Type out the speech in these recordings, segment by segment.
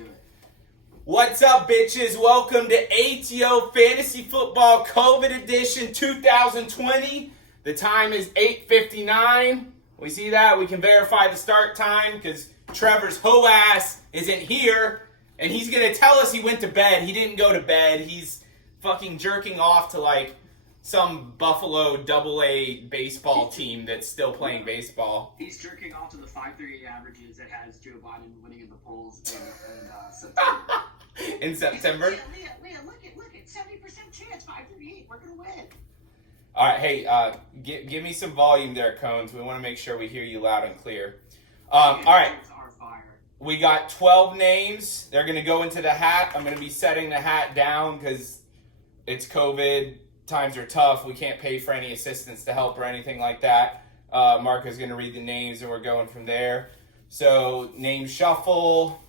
do it. What's up, bitches? Welcome to ATO Fantasy Football COVID Edition 2020. The time is 8:59. We see that. We can verify the start time because Trevor's hoe ass isn't here. And he's going to tell us he went to bed. He didn't go to bed. He's fucking jerking off to like some Buffalo AA baseball team that's still playing baseball. He's jerking off to the 538 averages that has Joe Biden winning in the polls in September. In September? Leah, look at 70% chance, 538, we're going to win. All right, hey, give me some volume there, Cones. We want to make sure we hear you loud and clear. All right. We got 12 names. They're going to go into the hat. I'm going to be setting the hat down because it's COVID. Times are tough. We can't pay for any assistance to help or anything like that. Marco's going to read the names, and we're going from there. So, name shuffle.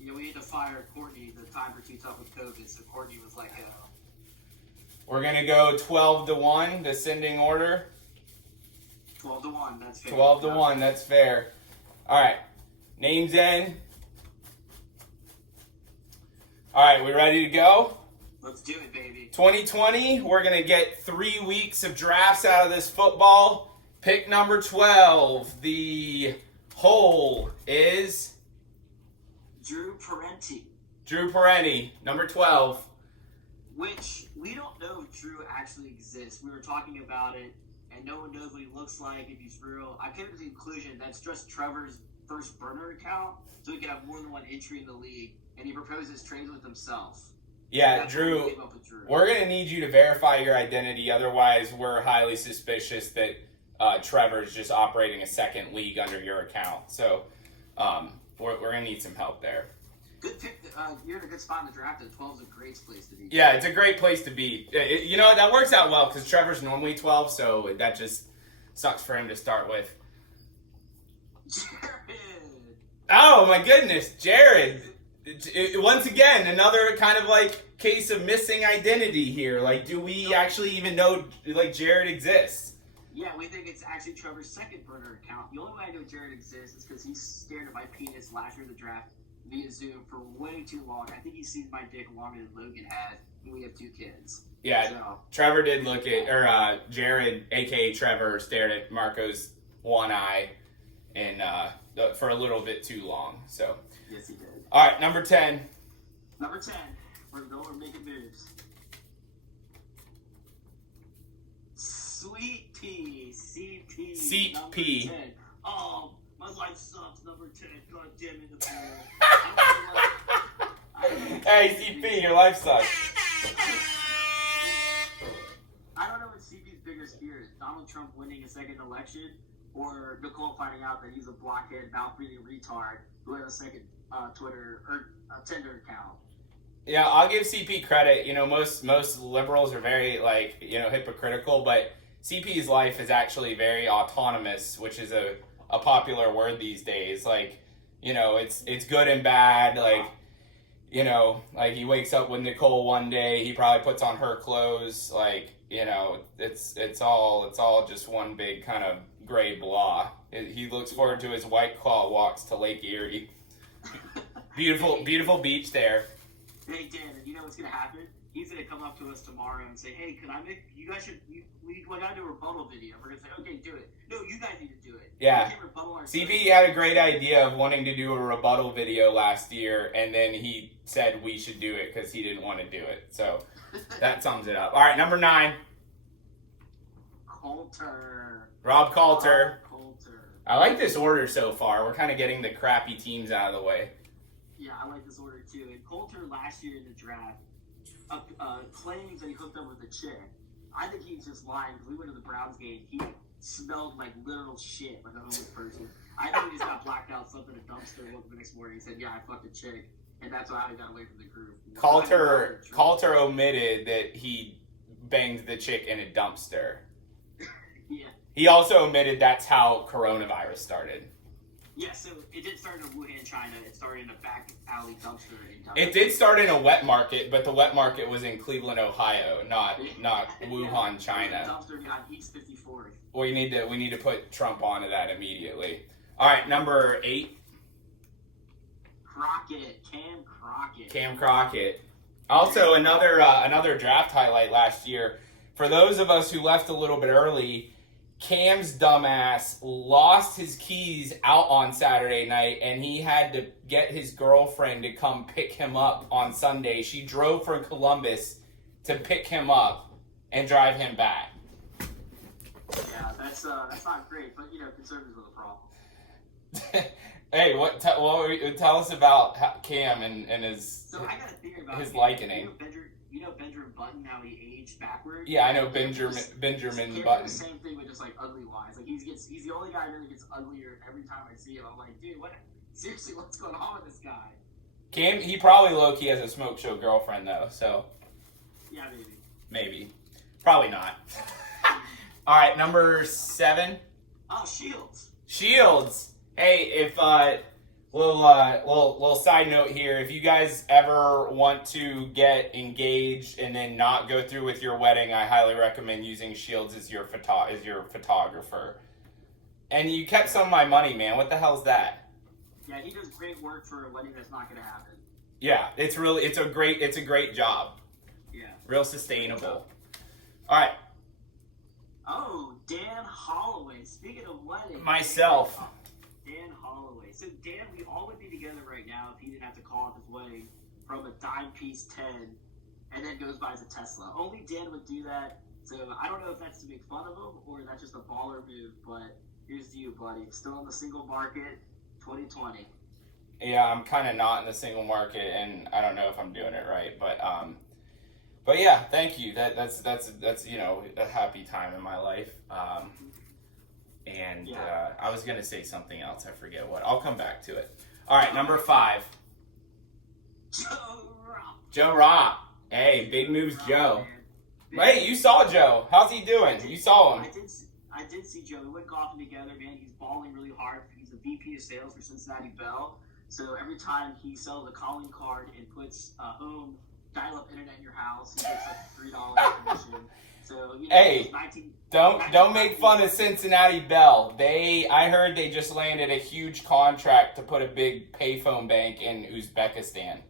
You know, we had to fire Courtney. The times were too tough with COVID, so Courtney was like, We're going to go 12-1, descending order. 12-1, that's fair. 12-1, that's fair. All right. Names in. All right, we ready to go? Let's do it, baby. 2020, we're going to get 3 weeks of drafts out of this football. Pick number 12. The hole is Drew Parenti. Drew Parenti, number 12. Which, we don't know if Drew actually exists. We were talking about it, and no one knows what he looks like, if he's real. I came to the conclusion that's just Trevor's first burner account, so he can have more than one entry in the league, and he proposes trades with himself. Yeah, Drew, we're going to need you to verify your identity. Otherwise, we're highly suspicious that Trevor's just operating a second league under your account. So we're going to need some help there. Good pick. You're in a good spot in the draft. 12 is a great place to be. Yeah, it's a great place to be. You know, that works out well because Trevor's normally 12, so that just sucks for him to start with. Jared! Oh, my goodness, Jared. Once again, another kind of like case of missing identity here. Like, do we actually even know like Jared exists? Yeah, we think it's actually Trevor's second burner account. The only way I know Jared exists is because he stared at my penis last year in the draft via Zoom for way too long. I think he's seen my dick longer than Logan had, and we have 2 kids. Yeah, so, Trevor did look at, or Jared, aka Trevor, stared at Marco's one eye, and for a little bit too long. So. Yes, he did. All right, number 10. Number 10. We're making moves. Sweet Pea, CP. Seat number P. 10. Oh, my life sucks. Number 10. God damn it, the pool. Hey, CP, your life sucks. I don't know what CP's biggest fear is. Donald Trump winning a second election, or Nicole finding out that he's a blockhead, mouth-breathing retard who has a second Twitter or Tinder account. Yeah, I'll give CP credit. You know, most liberals are very like, you know, hypocritical, but CP's life is actually very autonomous, which is a popular word these days. Like, you know, it's good and bad. Like, you know, like he wakes up with Nicole one day, he probably puts on her clothes. Like, you know, it's all just one big kind of gray blah. He looks forward to his White Claw walks to Lake Erie. Beautiful beach there. Hey, Dan, you know what's going to happen? He's going to come up to us tomorrow and say, hey, can I make, we got to do a rebuttal video. We're going to say, okay, do it. No, you guys need to do it. Yeah. CP had a great idea of wanting to do a rebuttal video last year, and then he said we should do it because he didn't want to do it. So that sums it up. All right, number 9. Coulter. Rob Coulter. Coulter. I like this order so far. We're kind of getting the crappy teams out of the way. Yeah, I like this order too. And Coulter last year in the draft claims that he hooked up with a chick. I think he's just lying because we went to the Browns game. He smelled like literal shit, like a homeless person. I think he just got blacked out, slept in a dumpster, woke up the next morning and said, yeah, I fucked a chick. And that's why I got away from the group. Coulter omitted that he banged the chick in a dumpster. Yeah. He also omitted that's how coronavirus started. Yeah, so it didn't start in Wuhan, China. It started in a back alley dumpster in China. It did start in a wet market, but the wet market was in Cleveland, Ohio, not Wuhan, China. Dumpster behind East 54th. We need to put Trump onto that immediately. All right, number 8. Crockett. Cam Crockett. Cam Crockett. Also, another draft highlight last year. For those of us who left a little bit early, Cam's dumbass lost his keys out on Saturday night, and he had to get his girlfriend to come pick him up on Sunday. She drove from Columbus to pick him up and drive him back. Yeah, that's not great, but conservatives are the problem. Hey, tell us about Cam and his So I got to think about his him. likening. Benjamin Button, how he aged backwards. Yeah, I know Benjamin Button. The same thing with just like ugly lines. Like he's the only guy that gets uglier every time I see him. I'm like, dude, what? Seriously, what's going on with this guy? Cam, he probably low-key has a smoke show girlfriend though, so Yeah, maybe, probably not. All right, number 7. Oh, Shields. Shields. Hey, if little side note here, if you guys ever want to get engaged and then not go through with your wedding, I highly recommend using Shields as your photographer. And you kept some of my money, man. What the hell's that? Yeah, he does great work for a wedding that's not going to happen. Yeah, it's a great job. Yeah. Real sustainable. All right. Oh, Dan Holloway. Speaking of weddings. Myself. Dan Holloway. So Dan, we all would be together right now if he didn't have to call off his wedding from a dime piece 10 and then goes buys a Tesla. Only Dan would do that. So I don't know if that's to make fun of him or that's just a baller move, but here's to you, buddy. Still in the single market, 2020. Yeah, I'm kind of not in the single market, and I don't know if I'm doing it right, but yeah, thank you. That's a happy time in my life. I was gonna say something else. I forget what. I'll come back to it. All right, number 5. Joe Rock. Hey, big moves, Joe. Hey, you saw Joe. How's he doing? You saw him. I did see Joe. We went golfing together, man. He's balling really hard. He's a VP of sales for Cincinnati Bell. So every time he sells a calling card and puts home dial-up internet in your house, he gets like $3 commission. So hey, don't make fun of Cincinnati Bell. I heard they just landed a huge contract to put a big payphone bank in Uzbekistan.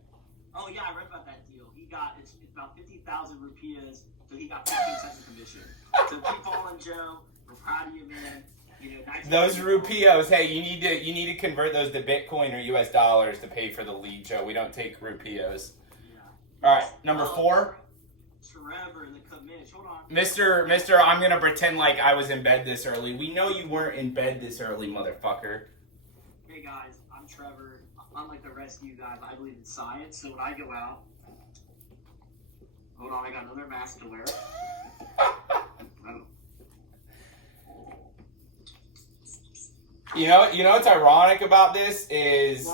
Oh yeah, I read about that deal. It's about 50,000 rupiahs, so he got 15 cents of commission. So keep following Joe. We're proud of you, man. Those rupiahs, hey, you need to convert those to Bitcoin or US dollars to pay for the lead, Joe. We don't take rupiahs. Yeah. All right, number 4. Trevor, the commish. Hold on. Mister, I'm gonna pretend like I was in bed this early. We know you weren't in bed this early, motherfucker. Hey guys, I'm Trevor. Unlike the rest of you guys, I believe in science. So when I go out, hold on, I got another mask to wear. You know what's ironic about this is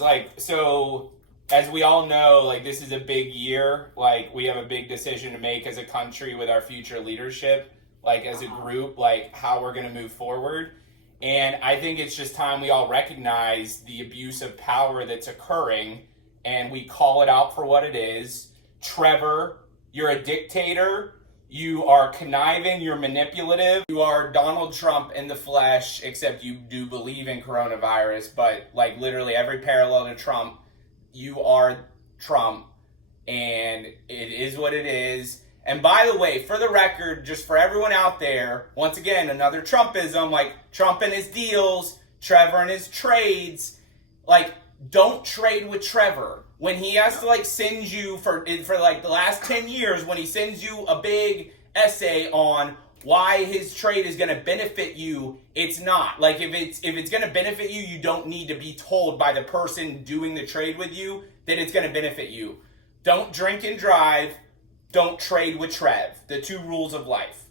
like, so as we all know, like this is a big year. Like we have a big decision to make as a country with our future leadership, like as a group, like how we're going to move forward. And I think it's just time we all recognize the abuse of power that's occurring and we call it out for what it is. Trevor, you're a dictator. You are conniving, you're manipulative. You are Donald Trump in the flesh, except you do believe in coronavirus, but like literally every parallel to Trump, you are Trump, and it is what it is. And by the way, for the record, just for everyone out there, once again, another Trumpism, like Trump and his deals, Trevor and his trades, like don't trade with Trevor. When he has to like send you for like the last 10 years, when he sends you a big essay on why his trade is going to benefit you, it's not. Like if it's going to benefit you, you don't need to be told by the person doing the trade with you that it's going to benefit you. Don't drink and drive. Don't trade with Trev. The 2 rules of life.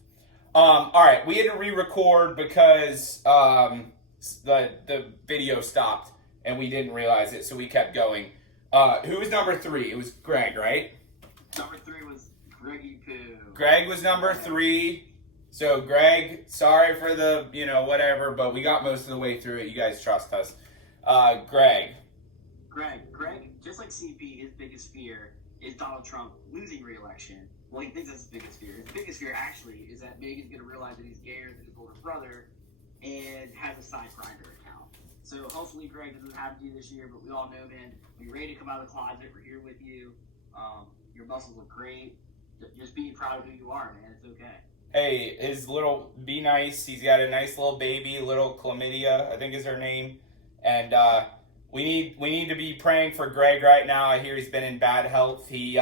All right, we had to re-record because the video stopped and we didn't realize it, so we kept going. Who was number 3? It was Greg, right? Number 3 was Greggy Poo. Greg was number 3. So Greg, sorry for the, whatever, but we got most of the way through it. You guys trust us. Greg, just like CP, his biggest fear is Donald Trump losing re-election. Well, he thinks that's his biggest fear. His biggest fear, actually, is that Megan's going to realize that he's gayer than his older brother and has a side grinder account. So hopefully Greg doesn't have to do this year, but we all know, man, when you're ready to come out of the closet, we're here with you. Your muscles look great. Just be proud of who you are, man. It's okay. Hey, his little Be Nice, he's got a nice little baby, little Chlamydia, I think is her name. And we need to be praying for Greg right now. I hear he's been in bad health. He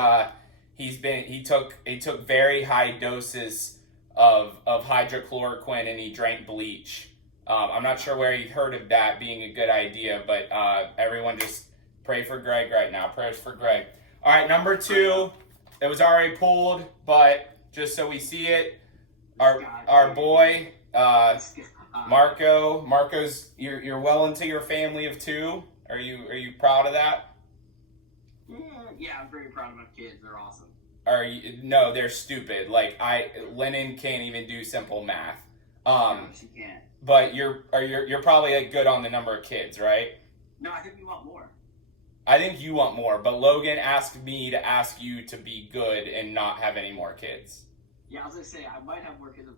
took very high doses of hydrochloroquine, and he drank bleach. I'm not sure where he heard of that being a good idea, but everyone just pray for Greg right now. Prayers for Greg. All right, number 2. It was already pulled, but just so we see it, our boy Marco. Marco's you're well into your family of 2. Are you proud of that? Yeah, I'm very proud of my kids. They're awesome. No, they're stupid. Like Lennon can't even do simple math. No, she can't. But you're probably like good on the number of kids, right? No, I think we want more. I think you want more, but Logan asked me to ask you to be good and not have any more kids. Yeah, I was gonna say I might have more kids if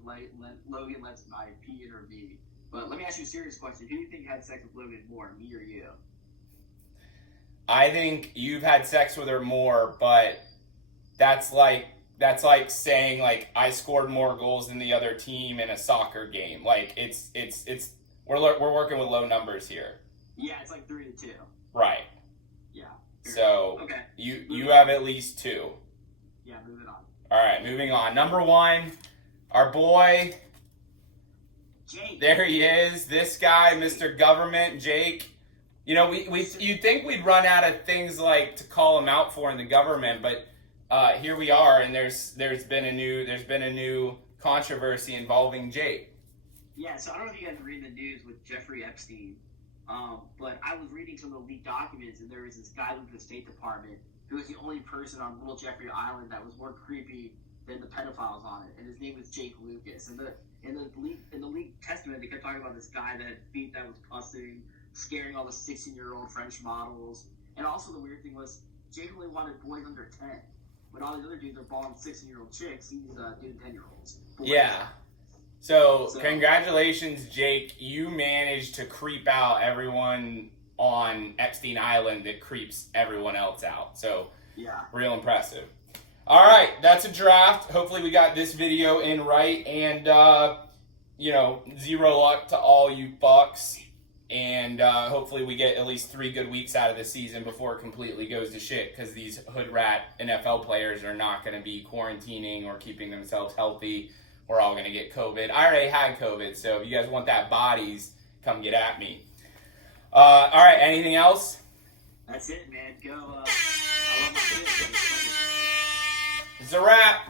Logan lets my P intervene. But let me ask you a serious question: who do you think had sex with Logan more, me or you? I think you've had sex with her more, but that's like saying like I scored more goals than the other team in a soccer game. Like it's we're working with low numbers here. Yeah, it's like 3-2. Right. Yeah. So okay. You have at least 2. Yeah, moving on. All right, moving on. Number 1, our boy. Jake. There he is. This guy, Mr. Government, Jake. You know, you'd think we'd run out of things like to call him out for in the government, but here we are, and there's been a new controversy involving Jake. Yeah, so I don't know if you guys read the news with Jeffrey Epstein, but I was reading some of the leaked documents, and there was this guy with the State Department who was the only person on Little Jeffrey Island that was more creepy than the pedophiles on it, and his name was Jake Lucas. And in the leaked testament, they kept talking about this guy that had feet that was pussing, scaring all the 16-year-old French models. And also the weird thing was Jake only wanted boys under 10. When all these other dudes are balling 16-year-old chicks, he's doing 10-year-olds. Yeah. So congratulations, Jake. You managed to creep out everyone on Epstein Island that creeps everyone else out. So yeah, real impressive. All right, that's a draft. Hopefully we got this video in right. And, 0 luck to all you Bucks. And hopefully we get at least 3 good weeks out of the season before it completely goes to shit, because these hood rat NFL players are not going to be quarantining or keeping themselves healthy. We're all going to get COVID. I already had COVID, so if you guys want that bodies, come get at me. All right, anything else? That's it, man. Go. I love my kids. It's a wrap.